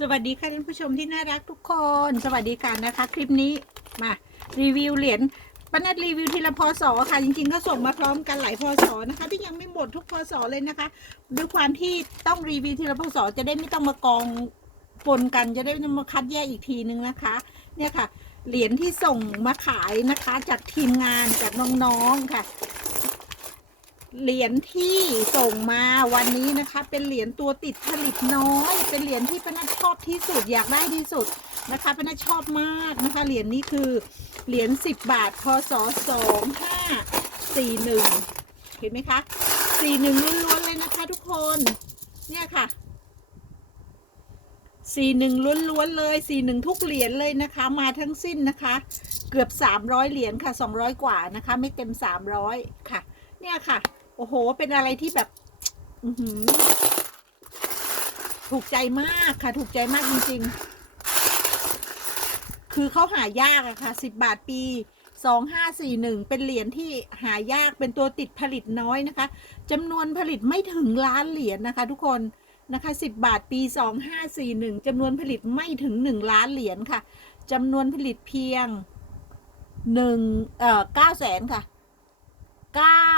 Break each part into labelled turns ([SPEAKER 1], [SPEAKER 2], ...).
[SPEAKER 1] สวัสดีค่ะท่านผู้ชมที่น่ารักทุกคน สวัสดีกันนะคะ คลิปนี้มารีวิวเหรียญปนัดรีวิวทีละพศค่ะจริงๆก็ส่งมาพร้อมกันหลายพศนะคะ ที่ยังไม่หมดทุกพศเลยนะคะ ด้วยความที่ต้องรีวิวทีละพศจะได้ไม่ต้องมากองปนกันจะได้ไม่มาคัดแยกอีกทีนึงนะคะ เนี่ยค่ะเหรียญที่ส่งมาขายนะคะจากทีมงานจากน้องๆค่ะ เหรียญที่ส่งมาวันนี้นะคะ เป็นเหรียญตัวติดผลิตน้อย เป็นเหรียญที่ปนัทชอบที่สุดอยากได้ที่สุดนะคะปนัทชอบมากนะคะ เหรียญนี้คือเหรียญ10 บาทพศ2541 เห็นไหมคะ 41ล้วนๆเลยนะคะทุกคน เนี่ยค่ะ 41ล้วนๆเลย 41 ทุกเหรียญเลยนะคะ มาทั้งสิ้นนะคะ เกือบ 300 เหรียญค่ะ 200 กว่านะคะ ไม่เต็ม 300 ค่ะ เนี่ยค่ะ โอ้โห เป็นอะไรที่แบบอืถูกใจมากค่ะ ถูกใจมากจริง ๆ คือเขาหายากอะค่ะสิบบาทปีสองห้าสี่หนึ่งเป็นเหรียญที่หายากเป็นตัวติดผลิตน้อยนะคะจำนวนผลิตไม่ถึงล้านเหรียญนะคะ ทุกคนนะคะสิบบาทปีสองห้าสี่หนึ่งจำนวนผลิตไม่ถึงหนึ่งล้านเหรียญค่ะจำนวนผลิตเพียงหนึ่งเอ่อเก้าแสนค่ะ เก้า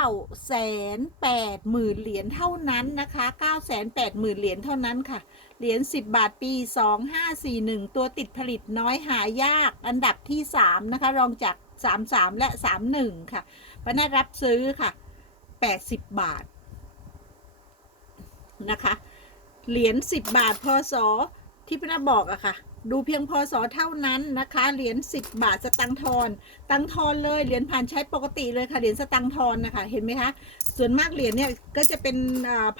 [SPEAKER 1] แสนแปดหมื่นเหรียญเท่านั้นนะคะเก้าแสนแปดหมื่นเหรียญเท่านั้นค่ะ เหรียญสิบบาทปีสองห้าสี่หนึ่งตัวติดผลิตน้อยหายากอันดับที่สามนะคะ รองจากสามสามและสามหนึ่งค่ะปนัดรับซื้อค่ะแปดสิบบาท นะคะ เหรียญสิบบาทพศที่ปนัดบอกอะค่ะ ดูเพียงพศเท่านั้นนะคะ เหรียญสิบบาทสตังทอนตังทอนเลย เหรียญผ่านใช้ปกติเลยค่ะ เหรียญสตังทอนนะคะ เห็นไหมคะ ส่วนมากเหรียญเนี่ยก็จะเป็น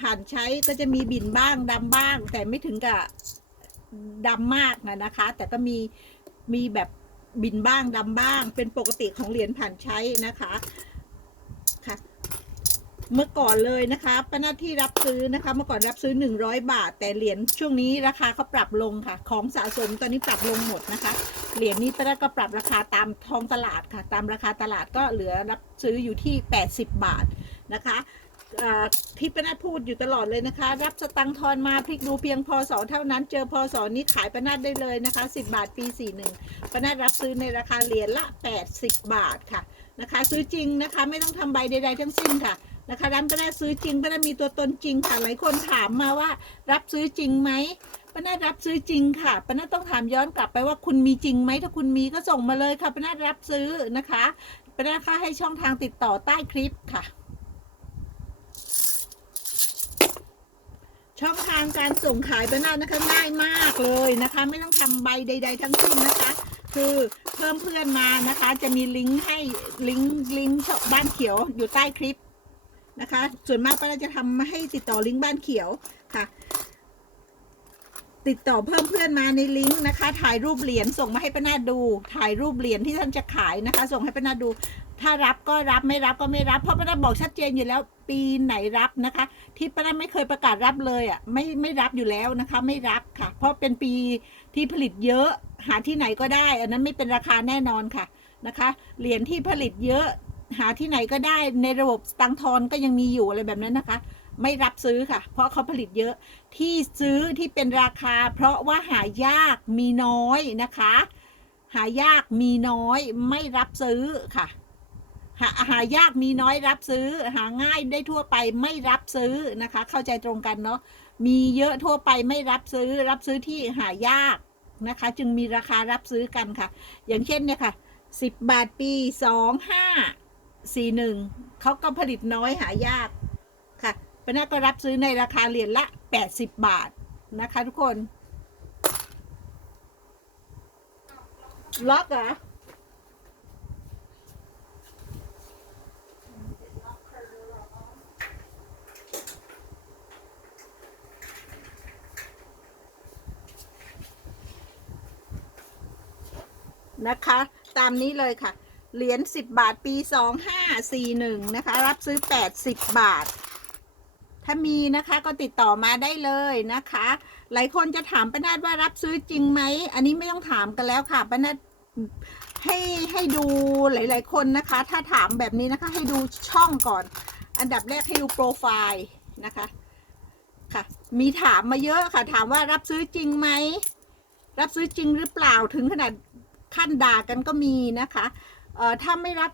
[SPEAKER 1] ผ่านใช้ก็จะมีบินบ้างดำบ้าง แต่ไม่ถึงกับดำมากนะนะคะ แต่ก็มีมีแบบบินบ้างดำบ้าง เป็นปกติของเหรียญผ่านใช้นะคะ เมื่อก่อนเลยนะคะป้าหน้าที่รับซื้อนะคะ เมื่อก่อนรับซื้อ 100 บาท แต่เหรียญช่วงนี้ราคาเขาปรับลงค่ะ ของสะสมตอนนี้ปรับลงหมดนะคะ เหรียญนี้ป้าหน้าก็ปรับราคาตามท้องตลาดค่ะ ตามราคาตลาดก็เหลือรับซื้ออยู่ที่ 80 บาทนะคะที่ป้าน้าพูดอยู่ตลอดเลยนะคะ รับสตังทอนมาพลิกดูเพียงพศเท่านั้น เจอพศนี้ขายป้าน้าได้เลยนะคะ 10 บาทปี 41ป้าน้ารับซื้อในราคาเหรียญละ 80 บาทค่ะนะคะ ซื้อจริงนะคะ ไม่ต้องทำใบใดๆทั้งสิ้นค่ะ นะคะร้านป้านาซื้อจริงป้านามีตัวตนจริงค่ะหลายคนถามมาว่า รับซื้อจริงไหมป้านารับซื้อจริงค่ะป้านาต้องถามย้อนกลับไปว่าคุณมีจริงไหมถ้าคุณมีก็ส่งมาเลยค่ะป้านารับซื้อนะคะป้านาค่าให้ช่องทางติดต่อใต้คลิปค่ะ ช่องทางการส่งขายป้านานะคะง่ายมากเลยนะคะ ไม่ต้องทำใบใด ๆ ทั้งสิ้นนะคะคือเพิ่มเพื่อนมานะคะ จะมีลิงก์ให้ลิงก์ลิงก์บ้านเขียวอยู่ใต้คลิป นะคะ ส่วนมากป้าจะทำมาให้ติดต่อลิงก์บ้านเขียวค่ะ ติดต่อเพิ่มเพื่อนมาในลิงก์นะคะ ถ่ายรูปเหรียญส่งมาให้ป้านาดู ถ่ายรูปเหรียญที่ท่านจะขายนะคะ ส่งให้ป้านาดู ถ้ารับก็รับไม่รับก็ไม่รับ เพราะป้านาบอกชัดเจนอยู่แล้ว ปีไหนรับนะคะ ที่ป้านาไม่เคยประกาศรับเลยอะไม่ไม่รับอยู่แล้วนะคะ ไม่รับค่ะ เพราะเป็นปีที่ผลิตเยอะหาที่ไหนก็ได้ อันนั้นไม่เป็นราคาแน่นอนค่ะนะคะ เหรียญที่ผลิตเยอะ หาที่ไหนก็ได้ในระบบสตังทอนก็ยังมีอยู่อะไรแบบนั้นนะคะ ไม่รับซื้อค่ะ เพราะเขาผลิตเยอะที่ซื้อที่เป็นราคา เพราะว่าหายากมีน้อยนะคะ หายากมีน้อยไม่รับซื้อค่ะหาหายากมีน้อยรับซื้อ หาง่ายได้ทั่วไปไม่รับซื้อนะคะ เข้าใจตรงกันเนาะมีเยอะทั่วไปไม่รับซื้อ รับซื้อที่หายากนะคะ จึงมีราคารับซื้อกันค่ะ อย่างเช่นเนี่ยค่ะสิบบาทปีสองห้า สี่หนึ่งเขาก็ผลิตน้อยหายากค่ะปนาก็รับซื้อในราคาเหรียญละแปดสิบบาทนะคะทุกคน ล็อกเหรอนะคะ ตามนี้เลยค่ะ เหรียญ10บาทปี2541นะคะ รับซื้อ80บาท ถ้ามีนะคะก็ติดต่อมาได้เลยนะคะ หลายคนจะถามป้านาดว่ารับซื้อจริงไหม อันนี้ไม่ต้องถามกันแล้วค่ะป้านาดให้ให้ดูหลาย ๆ คนนะคะ ถ้าถามแบบนี้นะคะ ให้ดูช่องก่อน อันดับแรกให้ดูโปรไฟล์นะคะค่ะ มีถามมาเยอะค่ะ ถามว่ารับซื้อจริงไหมรับซื้อจริงหรือเปล่าถึงขนาดขั้นด่ากันก็มีนะคะ เอ่อถ้าไม่รับ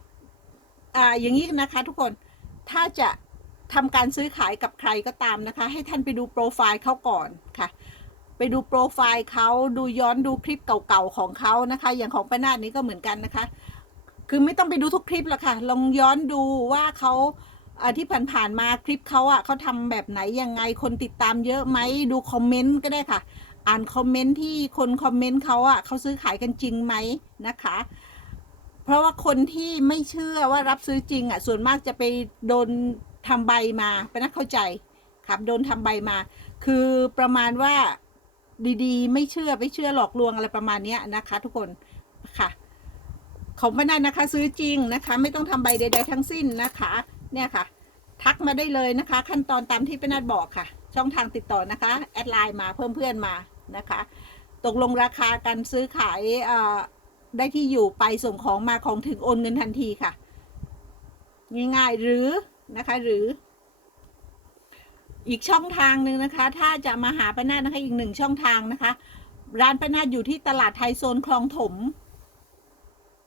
[SPEAKER 1] อ่าอย่างนี้นะคะ ทุกคนถ้าจะทำการซื้อขายกับใครก็ตามนะคะ ให้ท่านไปดูโปรไฟล์เขาก่อนค่ะ ไปดูโปรไฟล์เขาดูย้อนดูคลิปเก่าๆของเขานะคะ อย่างของป้านาดนี้ก็เหมือนกันนะคะ คือไม่ต้องไปดูทุกคลิปหรอกค่ะ ลองย้อนดูว่าเขาอ่าที่ผ่านๆมาคลิปเขาอะเขาทำแบบไหนยังไงคนติดตามเยอะไหมดูคอมเมนต์ก็ได้ค่ะ อ่านคอมเมนต์ที่คนคอมเมนต์เขาอะเขาซื้อขายกันจริงไหมนะคะ เพราะว่าคนที่ไม่เชื่อว่ารับซื้อจริงอะ ส่วนมากจะไปโดนทำใบมาเป็นนักเข้าใจครับโดนทำใบมา คือประมาณว่าดีๆ ไม่เชื่อไม่เชื่อหลอกลวงอะไรประมาณเนี้ยนะคะ ทุกคนค่ะของพนันนะคะ ซื้อจริงนะคะ ไม่ต้องทำใบใด ๆ ทั้งสิ้นนะคะ เนี่ยค่ะ ทักมาได้เลยนะคะ ขั้นตอนตามที่พนันบอกค่ะ ช่องทางติดต่อนะคะแอดไลน์มาเพิ่มเพื่อนมานะคะ ตกลงราคาการซื้อขายอ่า ได้ที่อยู่ไปส่งของมาของถึงโอนเงินทันทีค่ะ ง่ายๆหรือนะคะหรือ อีกช่องทางหนึ่งนะคะ ถ้าจะมาหาป้านาดนะคะอีกหนึ่งช่องทางนะคะ ร้านป้านาดอยู่ที่ตลาดไทยโซนคลองถม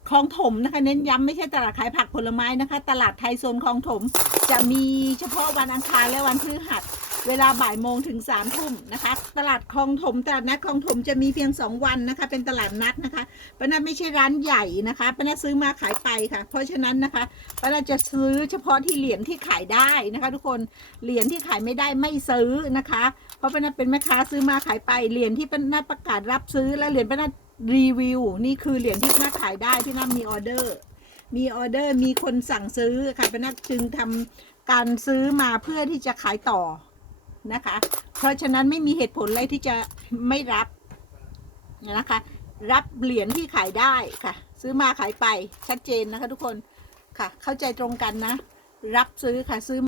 [SPEAKER 1] คลองถมนะคะเน้นย้ำไม่ใช่ตลาดขายผักผลไม้นะคะ ตลาดไทยโซนคลองถม จะมีเฉพาะวันอังคารและวันพฤหัส เวลาบ่ายโมงถึงสามทุ่มนะคะ ตลาดคลองถมตลาดนัดคลองถมจะมีเพียงสองวันนะคะ เป็นตลาดนัดนะคะป้านาไม่ใช่ร้านใหญ่นะคะป้านาซื้อมาขายไปค่ะ เพราะฉะนั้นนะคะป้านาจะซื้อเฉพาะที่เหรียญที่ขายได้นะคะ ทุกคนเหรียญที่ขายไม่ได้ไม่ซื้อนะคะ เพราะป้านาเป็นแม่ค้าซื้อมาขายไปเหรียญที่ป้านาประกาศรับซื้อและเหรียญป้านารีวิวนี่คือเหรียญที่ป้านาขายได้ที่ป้านามีออเดอร์ มีออเดอร์มีคนสั่งซื้อค่ะป้านาจึงทำการซื้อมาเพื่อที่จะขายต่อ นะคะ เพราะฉะนั้นไม่มีเหตุผลอะไรที่จะไม่รับนะคะ รับเหรียญที่ขายได้ค่ะ ซื้อมาขายไปชัดเจนนะคะทุกคนค่ะ เข้าใจตรงกันนะ รับซื้อค่ะซื้อ